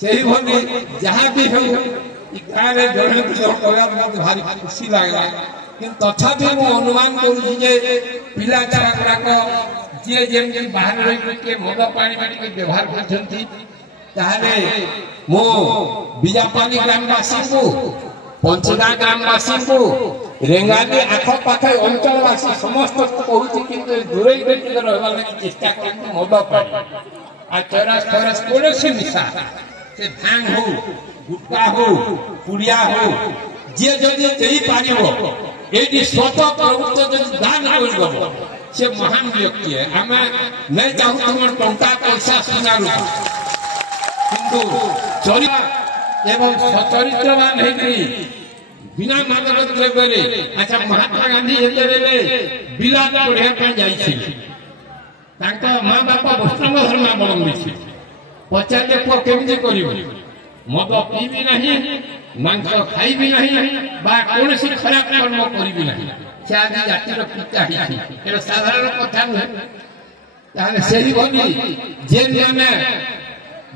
सही भली जहाँ भी हो गाँव में जड़े मत भारी खुशी लगला कि तथापि मु अनुमान करूँ पिला छुआ गुड़ाक जी जमी बाहर रही मद पानी के व्यवहार कर मो बीजापानी ग्रामवासी को पंचगा ग्रामवासी को रेंगाली आखपाखे अंचलवासी समस्त कहूँ कि दूरे रहा चेष्टा कर मद पानी आ चरस फरस कौन से निशा से भांग हो गुटका हो पुड़िया हो जी जदि दे पार ये स्वत प्रवृत्ति जब दान कर से महान व्यक्ति है आम नहीं चाहूँ तुम टंका पैसा सुना रूपा किंतु एवं सचरित्रवान है बिना मादक द्रव्य अच्छा महात्मा गांधी बिलात पढ़ा जाए माँ बापा वैष्णव धर्मावलम्बी पचारे पुआ केमती कर मद पीबी नहीं मांस खाइबी नहीं कौन खराब कर्म करी ना से आज जातिर पिता साधारण कथा नुहे से जेन मैंने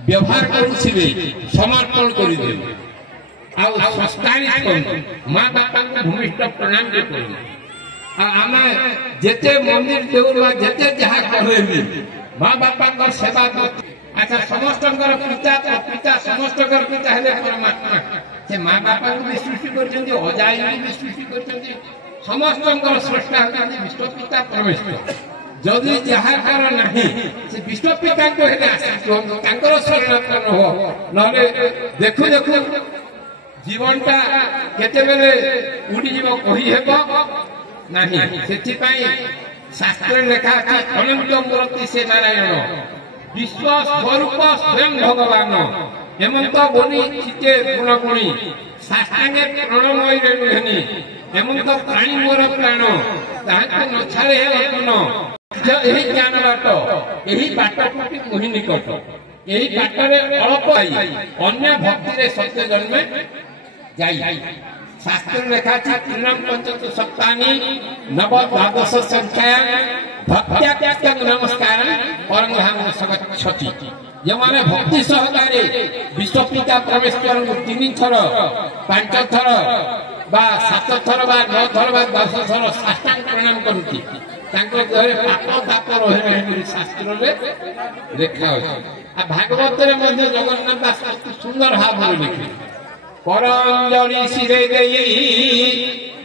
व्यवहार करुवे समर्पण करदे माँ बापा भूमिष्ठ प्रणाम कर आम जेते मंदिर देउल जेते जहाँ करे माँ बापा सेवा अच्छा समस्त पिता पिता समस्त पिता है परमात्मा से माँ बापा भी सृष्टि कर अजाई भी सृष्टि कर समस्त स्रष्टा होती विश्व पिता परमेश्वर जदि जहाँ कर ना से विश्व पिता शरण हो ना देखु देखु जीवनटा केते उड़ीज कही नहीं से शास्त्र लेखा अनंत मूर्ति से नारायण विश्व स्वरूप स्वयं भगवान हेमंत बनी चिते गुणगुणी साष्टांगे प्रणमय नुहेनी हेमंत प्राणी मोर प्राण ताहाको न छाड़े यही ज्ञान बाट यही बाट प्रति मुहि निकट यही बाटरे अल्प आई अन्य भक्ति सत्य जन्मे जाई शास्त्र लेखा त्रिनाम पंचत सप्तानी नव द्वादश संख्या भक्त्या नमस्कार परम धाम सगच्छति जो माने भक्ति सहकारे विश्व पिता परमेश्वर को 3 थर 5 थर बा 7 थर बा 9 थर बा 10 थर साष्टांग प्रणाम करुती तांको घरे पाप ताप रहे शास्त्र रे लेखा आ भागवत रे मध्ये जगन्नाथ दास सुंदर भाव लिखे करंजलि सिरे देई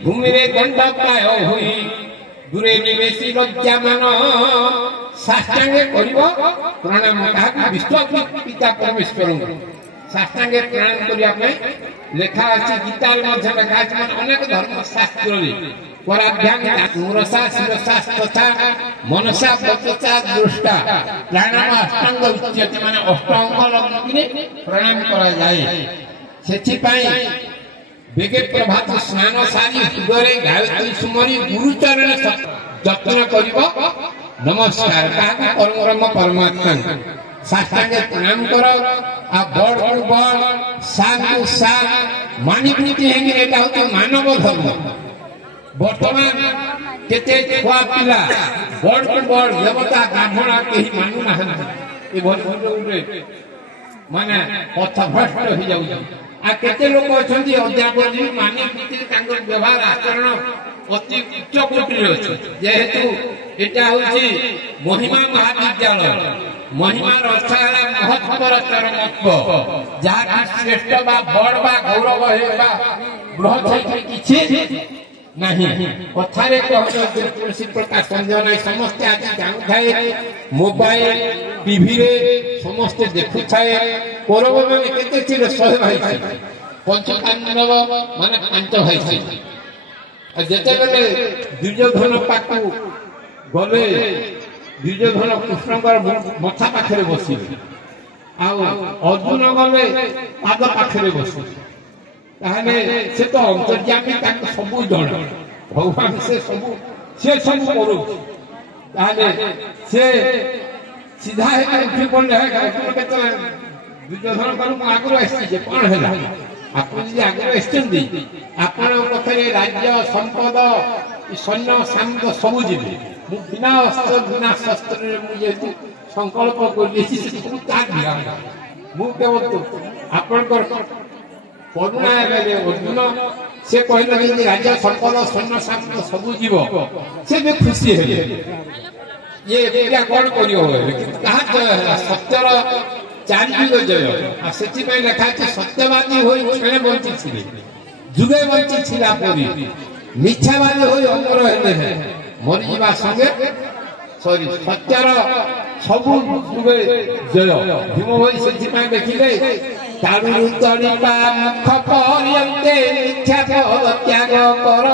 भूमि रे दंड प्राय होई दूरे निवेशी लज्जा मान साष्टांगे करिवो प्रणाम कहा विश्व पिता परमेश्वर साष्टांगे प्रणाम करिया पे लेखा अछि गीता मध्ये लेखा अछि अनेक धर्म शास्त्र रे पराभ्याम मूरसा शिरसा तथा मनसा वचसा दृष्टा प्राणायाम अष्टांग उच्यते माने अष्टांग लगिने प्रणाम करा जाए सेछि पई बेगे प्रभात स्नान सारी हृदय गायत्री सुमरी गुरुचरण जतन करिब नमस्कार का परम परमात्मा साष्टांगे प्रणाम कर आ बड़ बड़ साधु साध मानिवृत्ति हेंगे एटा होते मानव धर्म वर्तमान केते छुआ पिला बड़ बड़ देवता ब्राह्मण केही मानु ना ए भोज माने पथ भ्रष्ट हो जाउ आ केते लोक अछंती अध्यापन मान्य व्यवहार आचरण अति उच्च कोटि जेहेतु एटा होची महिमा महाविद्यालय महिमार अर्थ है महत्वर चरमत्व जहाँ श्रेष्ठ बा बड़ बा गौरव है बृहत किछि नहीं कथारे तुलसी प्रकाश संजय समस्ते आज जानुए मोबाइल टीवी रे समस्ते देखु थाए कौरव मैंने केते थिले 100 भाई पंचपांडव माने 5 भाई जेते बेले दुर्योधन पाकु गले दुर्योधन कृष्णकर मथा पाखरे बसिले आ अर्जुन गले पाद पाखरे बसिले ताहले से तो अंतर्यामी ताको सबु जण भगवान से सबु करू ताहले से सीधा है उठी पड़ले है केते दुर्योधन करू आगु आसी जे कोन हैला आपन जे आगु एस्टेंदी आपन पखरे राज्य संपद सैन्य सामंत सबु जिबे मु बिना अस्त्र बिना शस्त्र रे मु जे संकल्प कर देछि से सब त्याग दिया ମୁଁ କେବଳ ଆପଣଙ୍କର କରୁଣା ହେଲେ ଅର୍ଜୁନ ସେ କହିଲେ ଯଦି ରାଜ୍ୟ ସମ୍ପଦ ସୈନ୍ୟ ସାମନ୍ତ ସବୁ ଯିବ ସେ ବି ଖୁସି ହେଲେ ଇଏ ଏକୁଟିଆ କଣ କରିବ କାହା ଜୟ ହେଲା ସତ୍ୟର ଚାରିଯୁଗ ଜୟ ଆଉ ସେଥିପାଇଁ ଲେଖା ଅଛି ସତ୍ୟବାଦୀ ହୋଇ କ୍ଷଣେ ବଞ୍ଚିଥିଲେ ଯୁଗେ ବଞ୍ଚିଥିଲା ପରି ମିଥ୍ୟାବାଦୀ ହୋଇ ଅମର ହେଲେ ମରିଯିବା ସଙ୍ଗେ ସରି ସତ୍ୟର ସବୁ ଯୁଗେ ଜୟ ଭୀମ ଭାଇ ସେଥିପାଇଁ ଦେଖିଲେ ତାଳୁରୁ ତଳିବା ମୁଖ ପର୍ଯ୍ୟନ୍ତେ ମିଥ୍ୟା ପଦ ତ୍ୟାଗ କର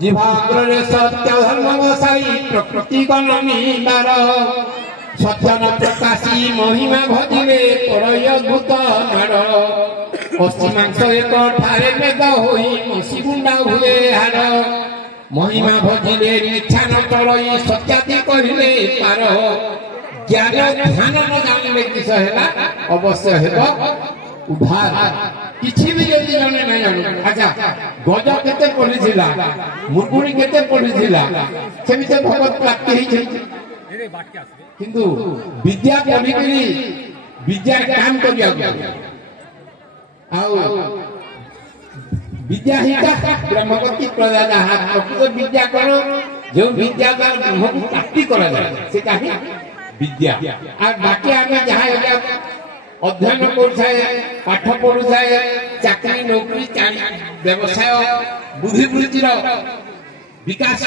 ଜିଭାଗ୍ରରେ ସତ୍ୟ ଧର୍ମ ବସାଇ ପ୍ରକୃତି ଗଣନିବାର ସତ୍ୟନ ପ୍ରକାଶୀ ମହିମା ଭଜିଲେ ପରୟ ଭୂତ ମାଡ଼ ପଶ୍ଚିମାଂଶ ଏକ ଠାରେ ମେଦ ହୋଇ ମସି ଗୁଣ୍ଡା ହୁଏ ହାଡ଼ ମହିମା ଭଜିଲେ ମିଥ୍ୟା ନ ଚଳଇ ସତ୍ୟାତି କହିଲେ ପାର ଜ୍ଞାନ ଧ୍ୟାନ ନ ଜାଣିଲେ କିସ ହେଲା ଅବଶ୍ୟ ହେବ ଉଦ୍ଧାର କିଛି ବି ଯଦି ଜଣେ ନାଇଁ ଜାଣୁ ଆଚ୍ଛା ଗଜ କେତେ ପଢିଥିଲା ମୁର୍ଗୁଣି କେତେ ପଢିଥିଲା ସେମିତି ଭଗବତ ପ୍ରାପ୍ତି ହେଇଛି କିନ୍ତୁ ବିଦ୍ୟା ପଢିକିରି ବିଦ୍ୟା କାମ କରିବାକୁ ଆଉ विद्या ही ब्रह्मगति प्रदान प्रकृत विद्या करो जो विद्या ब्रह्म को प्राप्ति करा जाए से कहीं विद्या और बाकी आम जहाँ अध्ययन कर पाठ पढ़ुए चाकरी नौकरी व्यवसाय बुद्धिवृत्तिर विकास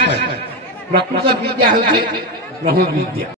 प्रकृत विद्या हूँ ब्रह्म विद्या।